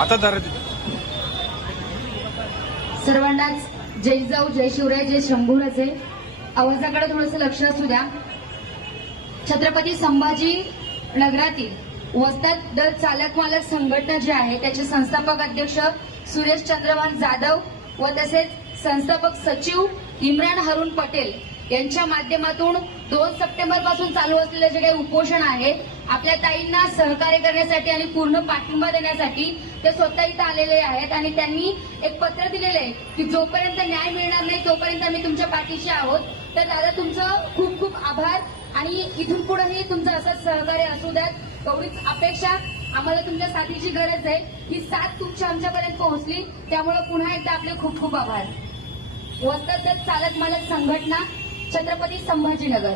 आता जरा सर्वांनाच जय जाऊ, जय शिवराय, जय शंभूराजे. आवाजाकडे थोडंसं लक्ष असू द्या. छत्रपती संभाजी नगरातील वस्ताद दल चालक मालक संघटना जी आहे त्याचे संस्थापक अध्यक्ष सुरेश चंद्रभान जाधव व तसेच संस्थापक सचिव इम्रान हारून पटेल यांच्या माध्यमातून 2 सप्टेंबर पासून चालू असलेले जे काही उपोषण आहे आपल्या ताईंना सहकार्य करण्यासाठी आणि पूर्ण पाठिंबा देण्यासाठी ते स्वतः इथं आलेले आहेत आणि त्यांनी एक पत्र दिलेलं आहे की जोपर्यंत न्याय मिळणार नाही तोपर्यंत आम्ही तुमच्या पाठीशी आहोत. तर दादा तुमचं खूप खूप आभार आणि इथून पुढेही तुमचं असंच सहकार्य असू द्यात एवढीच अपेक्षा. आम्हाला तुमच्या साथीची गरज आहे. ही साथ तुमच्या आमच्यापर्यंत पोहोचली त्यामुळे पुन्हा एकदा आपले खूप खूप आभार. वस्ताद दल चालक मालक संघटना छत्रपती संभाजीनगर.